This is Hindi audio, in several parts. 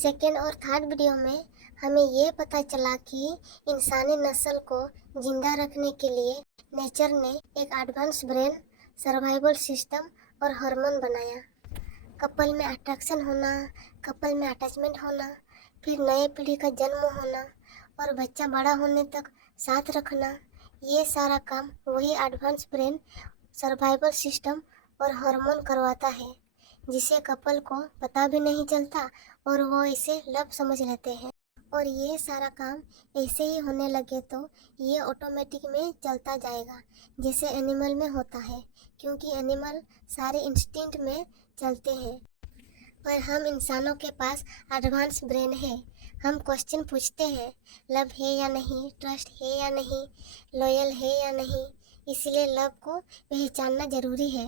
सेकेंड और थर्ड वीडियो में हमें ये पता चला कि इंसानी नस्ल को जिंदा रखने के लिए नेचर ने एक एडवांस ब्रेन, सर्वाइवल सिस्टम और हार्मोन बनाया। कपल में अट्रैक्शन होना, कपल में अटैचमेंट होना, फिर नए पीढ़ी का जन्म होना और बच्चा बड़ा होने तक साथ रखना, ये सारा काम वही एडवांस ब्रेन, सर्वाइवल सिस्टम और हार्मोन करवाता है, जिसे कपल को पता भी नहीं चलता और वो इसे लव समझ लेते हैं। और ये सारा काम ऐसे ही होने लगे तो ये ऑटोमेटिक में चलता जाएगा, जैसे एनिमल में होता है, क्योंकि एनिमल सारे इंस्टिंक्ट में चलते हैं। पर हम इंसानों के पास एडवांस ब्रेन है। हम क्वेश्चन पूछते हैं, लव है या नहीं, ट्रस्ट है या नहीं, लॉयल है या नहीं। इसलिए लव को पहचानना ज़रूरी है।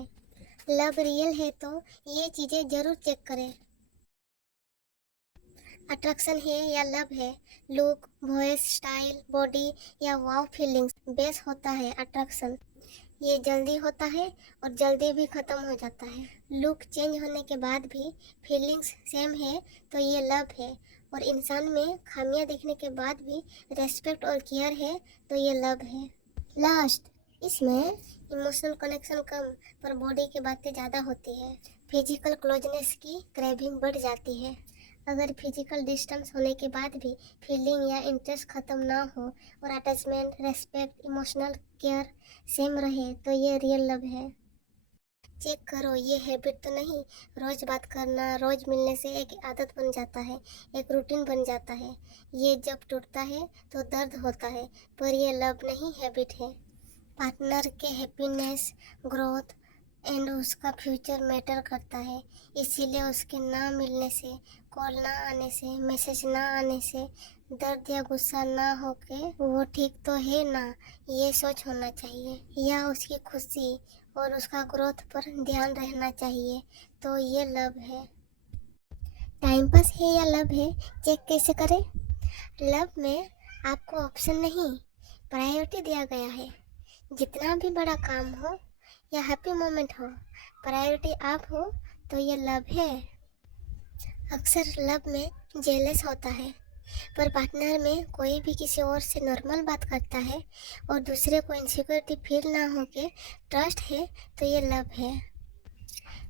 लव रियल है तो ये चीज़ें ज़रूर चेक करें। अट्रैक्शन है या लव है, लुक, वॉइस, स्टाइल, बॉडी या वाव फीलिंग्स बेस होता है अट्रैक्शन। ये जल्दी होता है और जल्दी भी ख़त्म हो जाता है। लुक चेंज होने के बाद भी फीलिंग्स सेम है तो ये लव है। और इंसान में खामियां देखने के बाद भी रेस्पेक्ट और केयर है तो ये लव है। लास्ट, इसमें इमोशनल कनेक्शन कम पर बॉडी की बातें ज़्यादा होती है। फिजिकल क्लोजनेस की क्रेविंग बढ़ जाती है। अगर फिजिकल डिस्टेंस होने के बाद भी फीलिंग या इंटरेस्ट ख़त्म ना हो और attachment, respect, emotional care same रहे तो ये रियल लव है। चेक करो, ये हैबिट तो नहीं। रोज़ बात करना, रोज़ मिलने से एक आदत बन जाता है, एक रूटीन बन जाता है। ये जब टूटता है तो दर्द होता है, पर ये लव नहीं, हैबिट है। पार्टनर के हैप्पीनेस, ग्रोथ एंड उसका फ्यूचर मैटर करता है। इसीलिए उसके ना मिलने से, कॉल ना आने से, मैसेज ना आने से दर्द या गुस्सा ना होके वो ठीक तो है ना, ये सोच होना चाहिए। या उसकी खुशी और उसका ग्रोथ पर ध्यान रहना चाहिए तो ये लव है। टाइम पास है या लव है, चेक कैसे करें? लव में आपको ऑप्शन नहीं, प्रायोरिटी दिया गया है। जितना भी बड़ा काम हो या हैप्पी मोमेंट हो, प्रायोरिटी आप हो तो ये लव है। अक्सर लव में जेलस होता है, पर पार्टनर में कोई भी किसी और से नॉर्मल बात करता है और दूसरे को इनसिक्योरिटी फील ना हो के ट्रस्ट है तो ये लव है।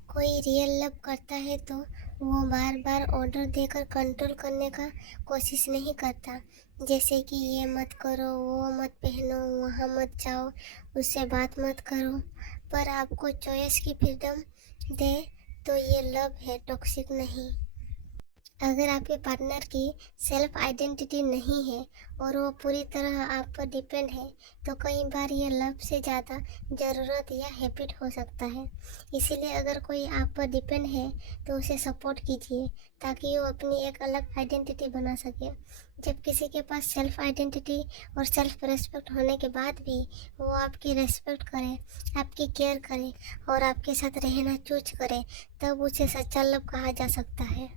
कोई रियल लव करता है तो वो बार बार ऑर्डर देकर कंट्रोल करने का कोशिश नहीं करता, जैसे कि ये मत करो, वो मत पहनो, वहाँ मत जाओ, उससे बात मत करो। पर आपको चॉइस की फ्रीडम दे तो ये लव है, टॉक्सिक नहीं। अगर आपके पार्टनर की सेल्फ आइडेंटिटी नहीं है और वो पूरी तरह आप पर डिपेंड है तो कई बार ये लव से ज़्यादा ज़रूरत या हैबिट हो सकता है। इसीलिए अगर कोई आप पर डिपेंड है तो उसे सपोर्ट कीजिए ताकि वो अपनी एक अलग आइडेंटिटी बना सके। जब किसी के पास सेल्फ आइडेंटिटी और सेल्फ रेस्पेक्ट होने के बाद भी वो आपकी रेस्पेक्ट करे, आपकी केयर करे और आपके साथ रहना चूज करे, तब उसे सच्चा लव कहा जा सकता है।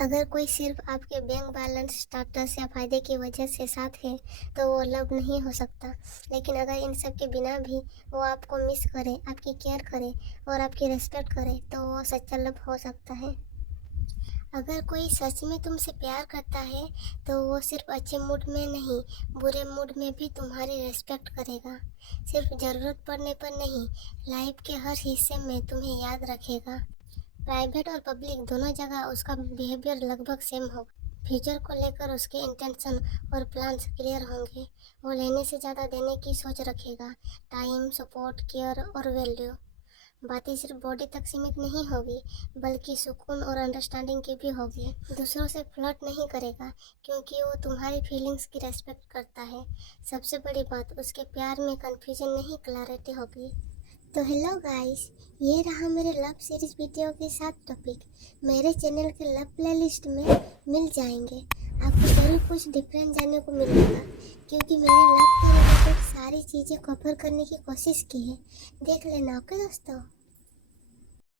अगर कोई सिर्फ आपके बैंक बैलेंस, स्टेटस या फायदे की वजह से साथ है तो वो लव नहीं हो सकता। लेकिन अगर इन सब के बिना भी वो आपको मिस करे, आपकी केयर करे और आपकी रेस्पेक्ट करे तो वो सच्चा लव हो सकता है। अगर कोई सच में तुमसे प्यार करता है तो वो सिर्फ अच्छे मूड में नहीं, बुरे मूड में भी तुम्हारी रेस्पेक्ट करेगा। सिर्फ ज़रूरत पड़ने पर नहीं, लाइफ के हर हिस्से में तुम्हें याद रखेगा। प्राइवेट और पब्लिक दोनों जगह उसका बिहेवियर लगभग सेम होगा। फ्यूचर को लेकर उसके इंटेंशन और प्लान्स क्लियर होंगे। वो लेने से ज़्यादा देने की सोच रखेगा। टाइम, सपोर्ट, केयर और वैल्यू। बातें सिर्फ बॉडी तक सीमित नहीं होगी, बल्कि सुकून और अंडरस्टैंडिंग की भी होगी। दूसरों से फ्लर्ट नहीं करेगा क्योंकि वो तुम्हारी फीलिंग्स की रेस्पेक्ट करता है। सबसे बड़ी बात, उसके प्यार में कन्फ्यूजन नहीं, क्लैरिटी होगी। तो हेलो गाइस, ये रहा मेरे लव सीरीज वीडियो के साथ टॉपिक। मेरे चैनल के लव प्लेलिस्ट में मिल जाएंगे। आपको ज़रूर कुछ डिफरेंट जानने को मिलेगा क्योंकि मैंने लव के रिलेटेड सारी चीज़ें कवर करने की कोशिश की है। देख लेना, ओके दोस्तों।